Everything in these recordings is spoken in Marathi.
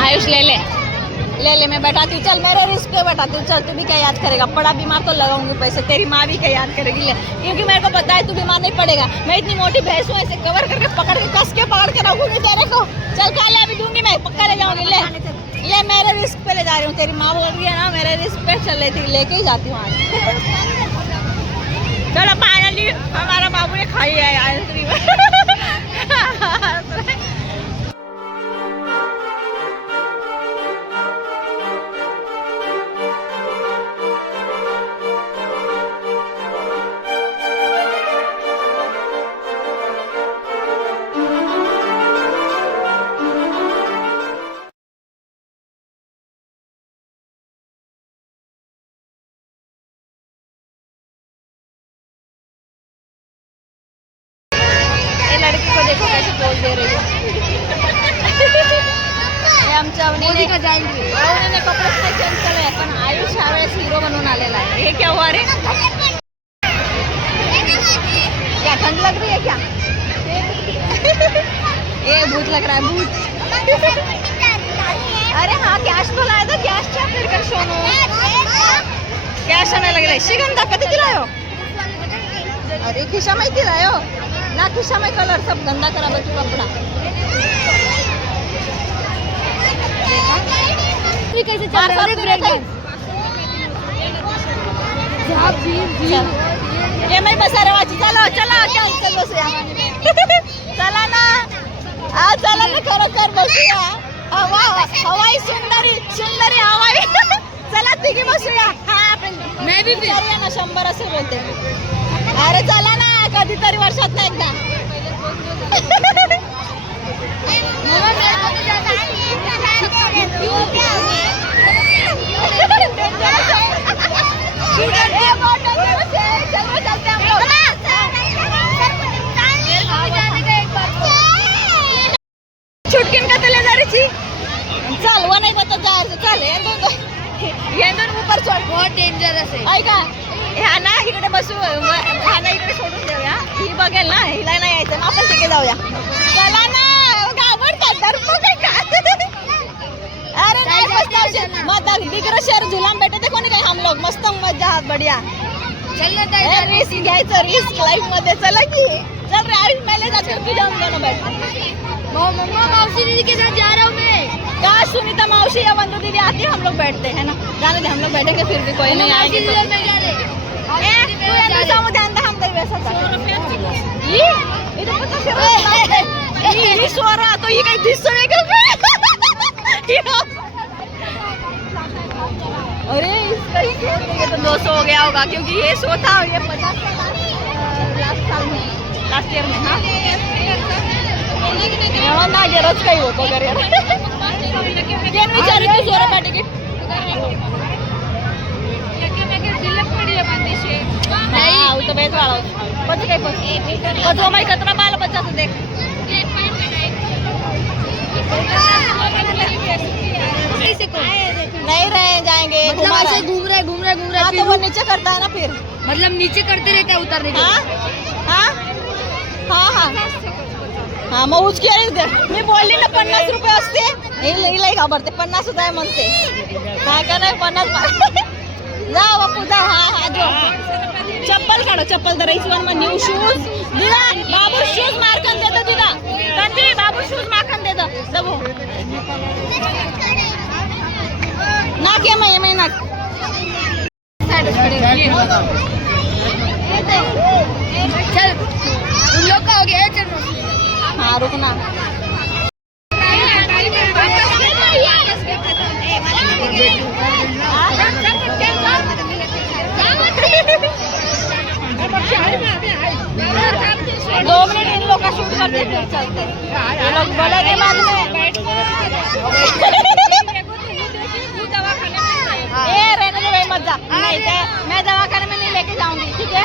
आयुष ले ले ले ले, मैं बैठाती हूँ। चल मेरे रिस्क पे बैठाती हूँ। चल तू भी क्या याद करेगा, पड़ा बीमार तो लगाऊंगी पैसे, तेरी माँ भी क्या याद करेगी। ले, क्योंकि मेरे को पता है तू बीमार नहीं पड़ेगा। मैं इतनी मोटी भैंस हूँ, ऐसे कवर करके पकड़ के कस के पकड़ के रखूंगी तेरे को। चल खा ले, अभी दूंगी मैं, पक्का ले जाऊंगी। ले ले, मेरे रिस्क पे ले जा रही हूँ। तेरी माँ बोल रही है ना, मेरे रिस्क पे चल रही थी, लेके ही जाती हूँ आज। चलो फाइनली हमारा बाबू ने खाई है आइसक्रीम। लड़की को देखो कैसे पोज दे रही है। आमच्या अवनीने कपडे चेंज केले, पण आयुष ह्यावेळेस हिरो बनून आलेला आहे। हे क्या हुआ रे? क्या ठंड लग रही है क्या? ये भूत लग रहा है, भूत। अरे हाँ, कॅश बोलाय तर कॅशच्या फिरकन सोनू कॅश आणायला लागलाय। श्रीगंधा कधी दिलायो? अरे खिशा माहिती दिलायो ना, खिशा में कलर सब गंदा करा बच्चों कपड़ा। कैसे चल रहा है ब्रेक डांस? ये मैं बसा रे वाची। चलो चलो क्या चल बसूया। चला ना, चला ना, खरोखर बसूया। हवा हवाई सुंदरी सुंदरी हवाई। चला तिघी बसूया। हा आपण मैं भी ना 100 असे बोलते। अरे चला ना, कधीतरी वर्षात ना एकदा। छुटकिन का तले जा रही थी। चल वो नहीं बता जा, चल ये दोन ऊपर चढ, बहुत डेंजरस आहे। ऐका ह्या ना इकडे बसू, ह्या ना इकडे सोडून देऊया, ही बघेल ना, हिला नाही यायचं, आपण तिकडे जाऊया। चला ना, घाबरतात डरपोक आहे का? अरे नाही मत दिग्र शहर झुलाम बैठे थे कोणी काही, हम लोग मस्त मजा बढ़िया। चल ना रिस्क घ्यायचं, रिस्क लाईफ मध्ये। चला की चल रे आयुष, पहले जाते हो, जाऊन दोनों बैठते। मम्मा मौसी दीदी के साथ जा रहा हूँ मैं। कहा सुनीता मौसी या बंधु दीदी आती है, हम लोग बैठते हैं ना। जाने दे, हम लोग बैठेंगे, फिर भी कोई नहीं आएगी तो। ये सो रहा तो ये कहीं दिस सोएगा। अरे इसका ये तो 200 हो गया होगा, क्योंकि ये सोता और ये 50 लास्ट ईयर में। हाँ ना गरज काही होतो घर यार। विचार तू 100 रुपये तिकीट। हाँ वो तो बेच वाला पच काही पच मैं कतरा बाल बच्चा तो देख। नहीं रहे जाएंगे, मतलब ऐसे घूम रहे हाँ, तो वो नीचे करता है ना फिर, मतलब नीचे करते रहते हैं उतरने के। हाँ हाँ हाँ हाँ हाँ, मग उचकी मी बोलली ना 50 रुपये असते, हिला घाबरते। 50 होता म्हणते, काय का नाही 50। जा बापू जा। हाँ हाँ जो चप्पल काढो, चप्पल तर वन मग न्यू शूज दिला बाबू, शूज मार्कन देतो दिला कंदी, बाबू शूज मार्कन देतो दबो नाक ये मैं नाक। चल उन लोग का हो गया, चल हाँ रुकना। दो मिनट इन लोग का शूट करते फिर चलते। ये लोग बोलेंगे बाद में। ये रहने दो भाई, मत जा। नहीं मैं दवाखाने में नहीं लेके जाऊंगी, ठीक है?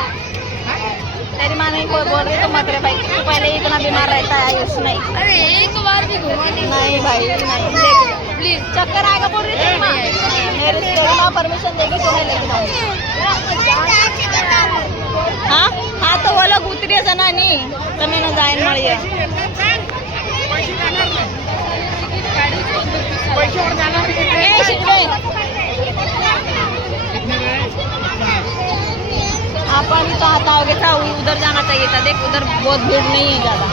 तेरी माँ नहीं कोई बोल रही तो मत रे भाई, तू पहले इतना बीमार रहता है आयुष। नहीं अरे एक बार भी घुमा नहीं भाई, नहीं प्लीज। चक्कर आएगा बोल रही थी माँ, मेरी माँ परमिशन देगी तो मैं लेके जाऊंगी। हाँ हाँ, तो वो लोग उतरी जनानी तुम्हें न जायन मिळी। ए, शिंदे. अपन तो आता होगे था उधर जाना चाहिए था, देख उधर बहुत भीड़ नहीं है ज्यादा.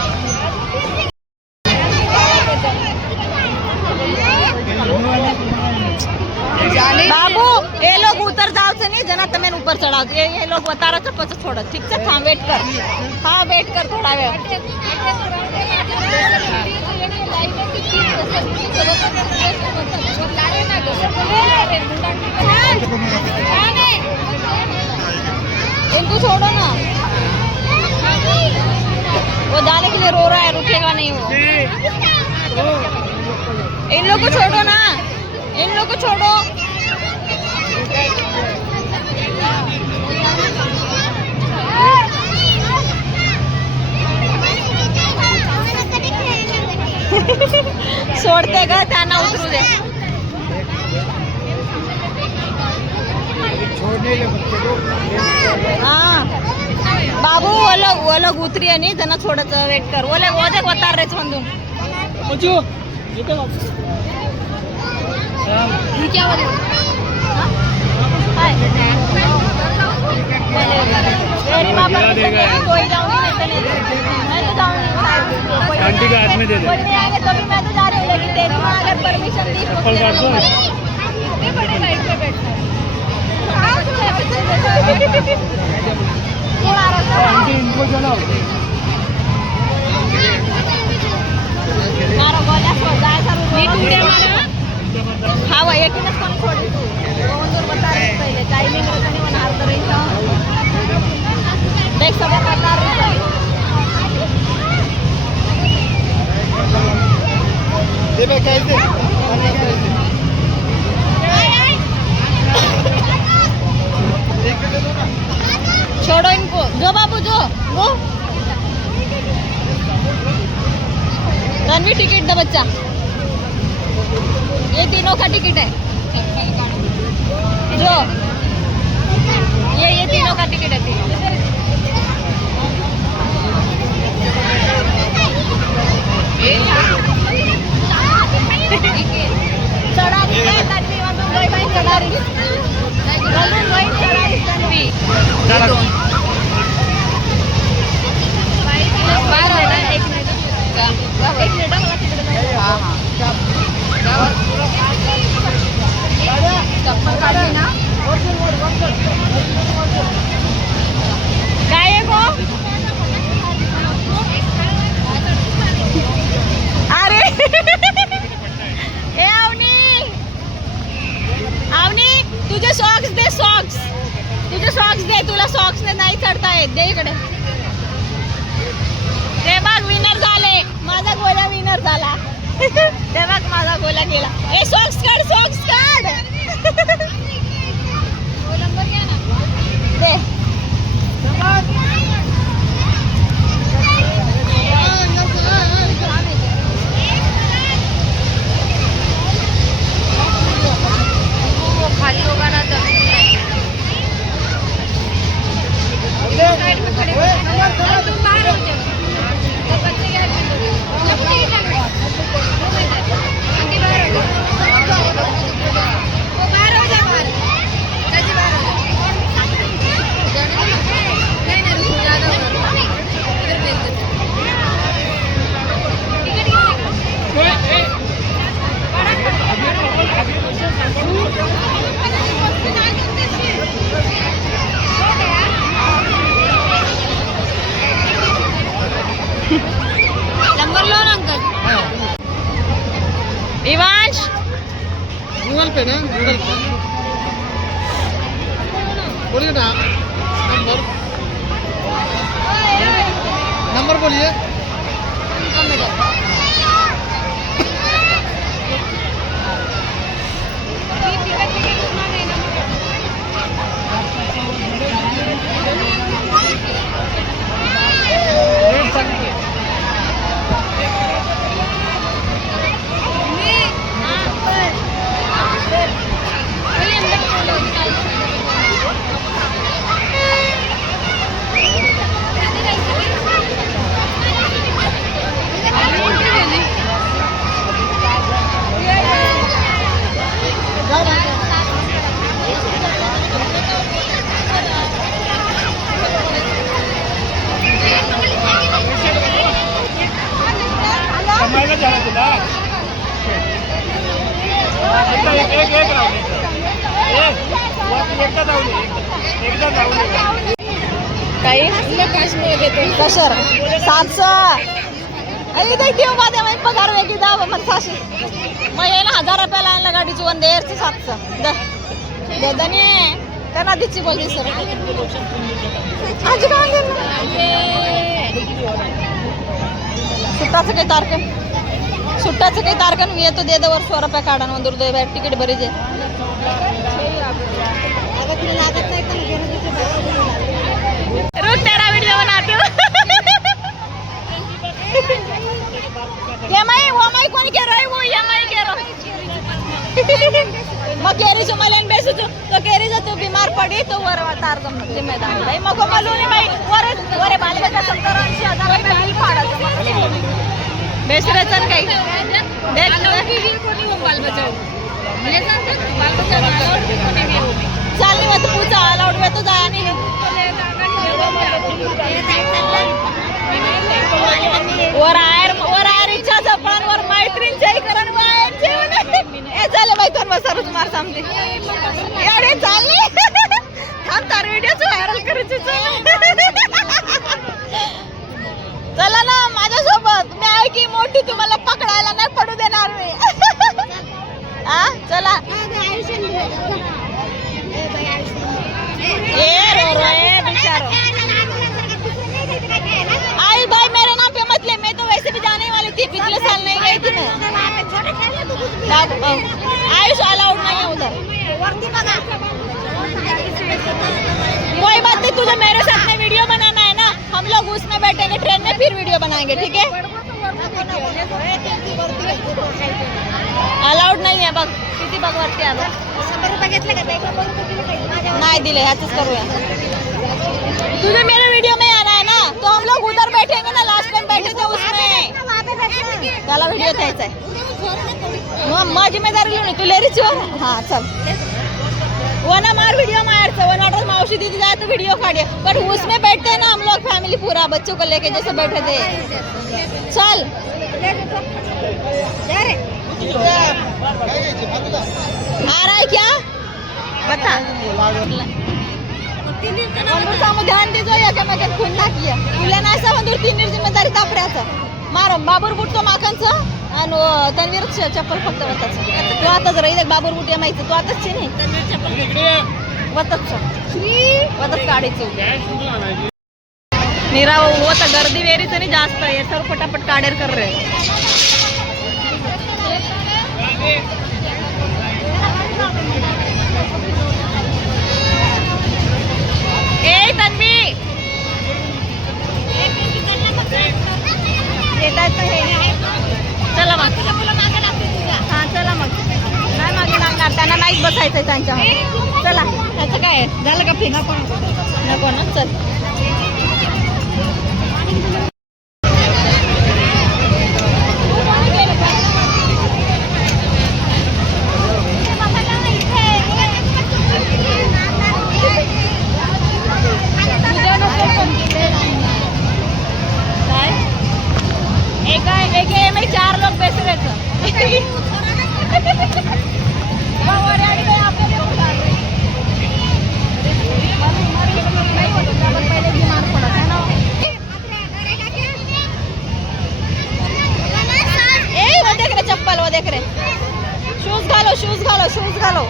बाबू ये लोग उतर जाओ से नहीं जना तमें ऊपर चढ़ाओ, ये लोग बता रहा चप्पल से छोड़ो. ठीक से. हाँ वेट कर, हाँ वेट कर थोड़ा वेळ. इनको छोड़ो ना, वो जाने के लिए रो रहा है, रुकेगा नहीं वो. इन लोग को छोड़ो ना, इन लोग को छोड़ो. सोडते का त्यांना उतरू दे. हाँ बाबू वो लोग उतरी है नहीं जना थोड़ा वेट कर. वो देख उतार रहे बंधून. क्या बोले? मेरी माँ पर कोई जाऊंगी, मैं तो जाऊंगी. आंटी का हाथ में दे दे. कोई नहीं आएगा तो भी मैं तो जा रही हूँ, लेकिन तेरी माँ अगर परमिशन दी तो बड़े लाइट पे बैठना. आंटी इनको चलाओ. मारो गोल्या सोड जायचा नीट उड्या मारा. हा वा एकूणच कोण सोडली तू दोन बता रही पहिले टाइमिंग रखने वन अर्ध रही देख सब बता रही. छोड़ो इनको. जो बाबू जो वो रणवीर टिकट दो बच्चा. ये तीनों का टिकट है जो ये तीनों का टिकट है. चढ़ा रही है तन्वी वंदन भाई भाई चढ़ा रही वंदन भाई चढ़ा रही तन्वी. बाहर है ना. एक मिनट चप्पल काढली ना काय आहे गो. अरे ए अवनी तुझे सॉक्स दे. सॉक्स तुझे सॉक्स दे. तुला सॉक्स ने नाही चढता येत. दे इकडे. ते बघ विनर झाले. माझा गोल्या विनर झाला. ते बघ माझा गोल्या गेला. ए सॉक्स काढ. सॉक्स काढ. नंबर घ्या ना. दे. खाली होगा ना तब साइड में खड़े हो. तुम बाहर हो जाओ. तो बच्चे क्या आंटी बाहर हो जाओ. वो बाहर हो जाओ. बाहर चाची बाहर हो जाओ. नहीं नहीं रुको ज़्यादा फिर भेज दो. नंबर लो ना अंकल. विवांश गूगल पे ना. गूगल पे बोलिए ना. नंबर बोलिए. काही कशर 700 अरे इथे देऊ का दे पगार वेगळी दाव मग 600 मग यायला 1000 रुपयाला आणला गाडीची वन देरची 700 दे दने त्या नदीची बोलली सर आज काय सुट्टाचं काही तारकन सुट्टाचं काही तारकन मी येतो दे 100 रुपये काढा नंतर दे तिकीट बरी जे रुक तेरा वीडियो बनाती हूँ ये मैं कौन कह रहा है वो ये मैं कह रहा मैं कह रही मलन बेसू तो कह रही तू बीमार पड़ी तो वर तार दम जिम्मेदार भाई मको मालूम नहीं भाई वर बाल बच्चा 70-80 हजार रुपये बिल फाड़ा बेसुरेचन काही देख कोणी बाल बचाओ म्हणजे सांगतो बाल बचाओ चल नहीं मैं तो पूछा अलाउड में तो जाया नहीं वर आयर इच्छा जपान वर मैत्रीण जय करण बाहेर जेवण ए चले बाई तर बसर तुम्हार सामने अरे चालली थांब तार व्हिडिओ व्हायरल करायचे चला ना माझ्यासोबत मी आहे की मोठी तुम्हाला पकडायला नाही पडू देणार मी हा चला ये रो रे बेचारो आई भाई मेरे नाम पे मत ले मैं तो वैसे भी जाने वाली थी पिछले साल नहीं गई थी मैं आयुष अलाउड नहीं है उधर कोई बात नहीं तुझे मेरे साथ में वीडियो बनाना है ना हम लोग उसमें बैठेंगे ट्रेन में फिर वीडियो बनाएंगे ठीक है अलाउड नहीं है बघ किती बघ वरती आलो 100 रुपये घेतले का नाही दिले ह्याच करूया तुझे मेरे वीडियो में आना है ना तो हम लोग उधर बैठेंगे ना लास्ट टाइम बैठे थे उसमें त्याला व्हिडिओ द्यायचा आहे मग जिम्मेदारी लिहून तू लेरीची हाँ चल वना मार वीडियो मार वनाटर मावशी दीदी जाए तो वीडियो काढ़िए बट उसमें बैठते हैं ना हम लोग फैमिली पूरा बच्चों को लेके जैसे बैठे थे चल आ रहा है क्या बता ध्यान देजो एकामेकात खून नाकीय तुला नाही असं म्हणतो 3 जिम्मेदारी तापड्याचं मार बाबूर बुट तो माकांचं आणि तन्वीर चप्पल फक्त वताचं तू आताच राही बाबूर बुट माहिती तू आताच नाही तन्वीर चप्पल वतच काढायचं नीरा वो तर गर्दी वेरी तरी जास्त आहे सर फटाफट काढेर कर रे ए तन्वी चला मग हां चला मग नाही मागे लागणार त्यांना नाहीच बसायचंय त्यांच्या चला त्याचं काय झालं का फी नको ना चल एक 4 लोग बैसे रहते देख रहे चप्पल वो देख रहे शूज घालो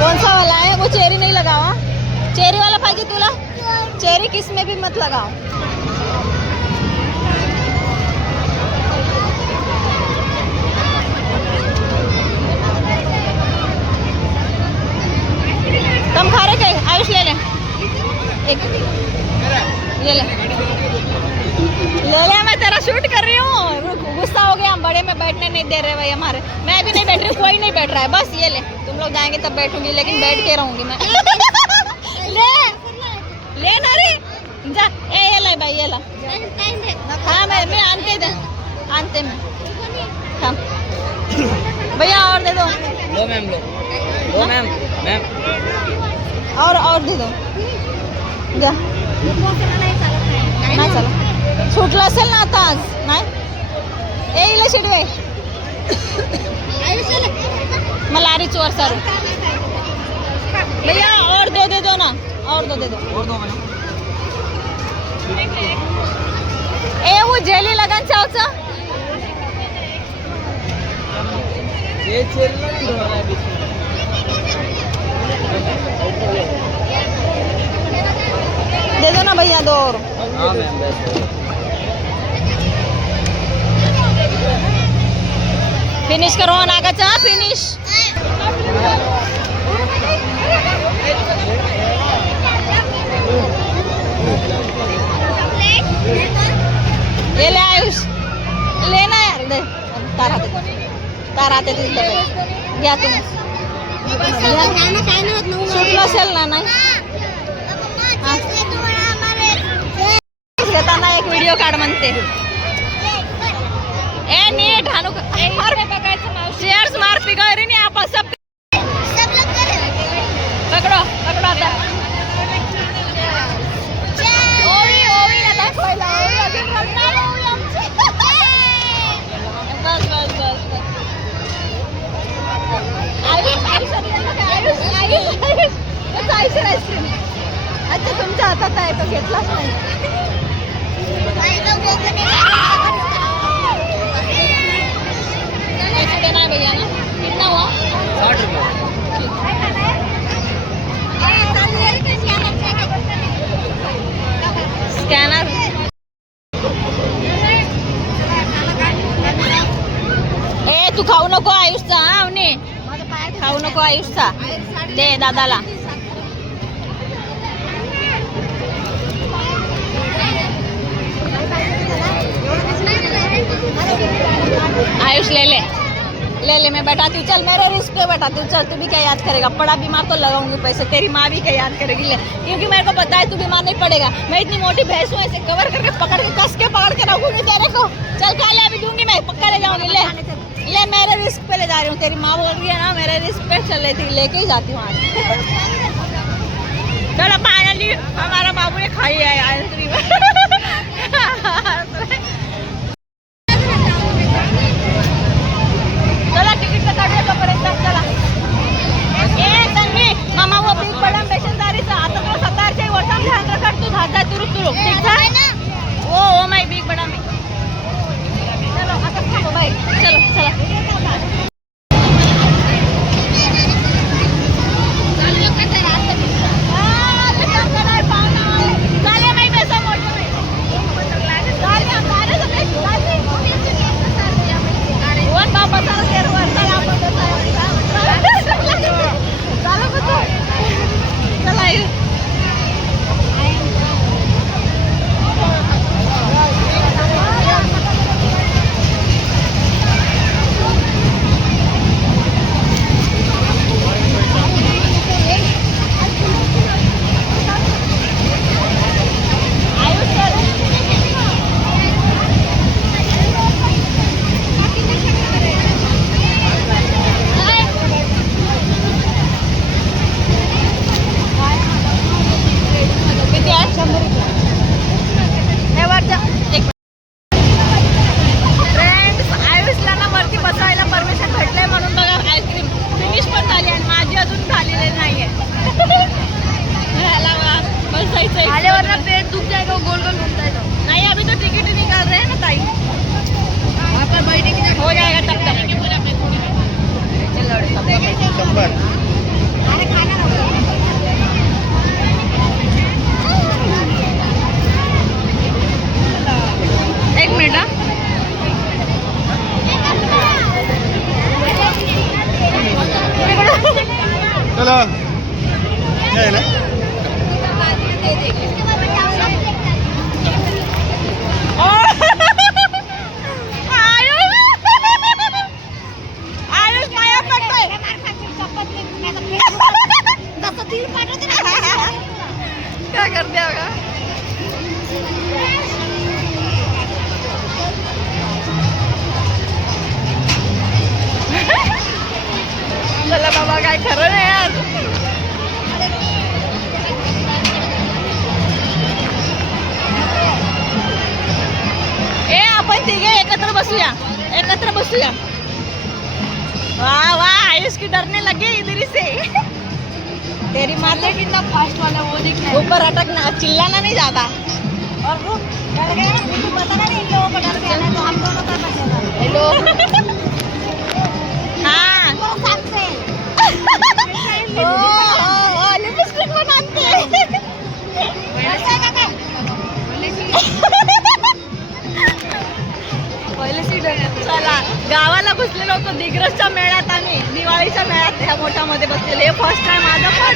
कौन सा वाला है वो चेरी नहीं लगाओ चेरी वाला पाहिजे तुला चेरी किस में भी मत लगाओ तुम खा रहे क्या आयुष ले ले एक ये ले मैं तेरा शूट कर रही हूँ गुस्सा हो गया हम बड़े में बैठने नहीं दे रहे भाई हमारे मैं भी नहीं बैठ रही कोई नहीं बैठ रहा है बस ये ले तुम लोग जाएंगे तब बैठूंगी लेकिन बैठ के रहूंगी मैं ले ना रे जा ये ले भाई ये ला हाँ मैं आनते मैं हाँ भैया और दे दो लो मैम और दे दो जा नाही चला सुटलं असेल ना आता आज नाही येईल शिडवे मला लारी चोर सर भैया और दे दो ना और दो दे दो और दो बना ए वो जेली लगन चावचा ये चेरी लगी वाला है बीच दे दो ना भैया दो और में हां मैम बस फिनिश करो नागाचा फिनिश ये ले आयुष लेना यार दे तारा ते तुझ घ्या तुम्ही सुटलं असेल ना नाही घेताना एक व्हिडिओ काढ म्हणते ए नीट हानू मार शेअर्स मार पिगरी नाही आपण सब पकडो पकडो आता ओवी ओवी दाखवायला ओवी अजून रडणार ओवी आमची बस बस बस आयुष आयुष आईस्क्रीम अच्छा तुमच्या हातात आहे तो घेतलाच नाही ऐसे देना है भैया ना कितना हुआ 60 रुपए स्कॅनर ए तू खाऊ नको आयुषचा हा अवनी खाऊ नको आयुषचा दे दादाला आयुष ले ले मैं बैठाती हूँ चल मेरे रिस्क पे बैठाती हूँ चल तू भी क्या याद करेगा पड़ा बीमार तो लगाऊंगी पैसे तेरी माँ भी क्या याद करेगी ले क्योंकि मेरे को पता है तू बीमार नहीं पड़ेगा मैं इतनी मोटी भैंस हूँ ऐसे कवर करके पकड़ के कस के पकड़ के रखूंगी तेरे को चल खा ले अभी दूंगी मैं पक्का ले जाऊंगी ले मेरे रिस्क पे ले जा रही हूँ तेरी माँ बोल रही है ना मेरे रिस्क पे चल रही थी लेके ही जाती हूँ आज चलो फाइनली हमारा बाबू ने खाई है आइसक्रीम चला तिकीट काढूया तोपर्यंत चला ए तन्वी मामा वो बिग बडम पेशंदारीचा आता तो सतारच्या वरचा ध्यान रखा तू धाता तुरु ठीक आहे ओ माय बिग बडम चलो आता थांबो बाय चलो चला चलो ये ले क्या कर दिया होगा चला बाबा काय खरं नाही यार ए आपण तिघे एकत्र बसूया वाह वाह, आयुष की डरने लगे इधर ही से। तेरी माता कितना फास्ट वाला वो देखना है। ऊपर अटकना, चिल्लाना नहीं ज्यादा। और वो डर गया ना, तुमको पता ना इन लोगों को डर गया ना, तो हम दोनों का बचेगा। हेलो। हाँ। ओ, लिपस्टिक बनाते हैं। चला, गावाला बसलेलो होतो दिग्रसच्या मेळ्यात आणि दिवाळीच्या मेळ्यात ह्या मोठ्यामध्ये बसलेले. फर्स्ट टाइम माझं पण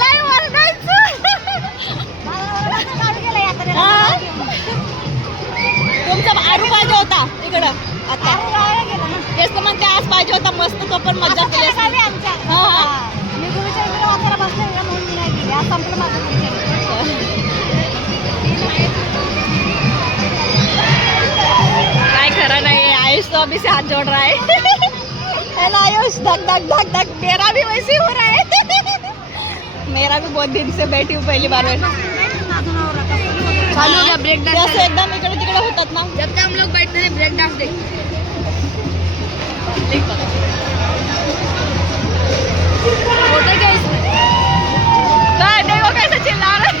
लय ओरडायचं. हा. तुमचा आरू पाहिजे होता इकडं आता. तेच तर म्हणते, आज पाहिजे होता मस्त, तो पण मज्जा केली असती. हा. मी गुरुच्या इकडे वाचायला बसले ना, म्हणून मी नाही गेले. आज संपलं माझं गुरुच्या. काय खरं नाही, आयुष तो अभी से हाथ जोड़ रहा है. हेलो आयुष, धक धक धक धक, मेरा भी वैसे ही हो रहा है. मेरा भी बहुत दिन से बैठी हूँ पहली बार में. चालू हो गया ब्रेक डांस. असं एकदम इकडे तिकडे होतात ना. जब तक हम लोग बैठते हैं ब्रेक डांस देख. होता क्या इसमें? काय देखो कैसे चिल्ला रहा है.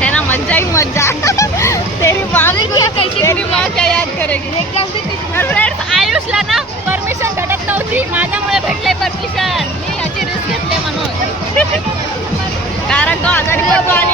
है ना, मज्जा ही मज्जा. तेरी माँ क्या याद करेगी. ब्रेक डांस देख कैसे. तर फ्रेंड्स, आयुषला ना परमिशन भेटत नव्हती, माझ्यामुळे भेटले परमिशन. मी ह्याची रिस्क घेतले म्हणून. कारण तो आजारी पडतो आणि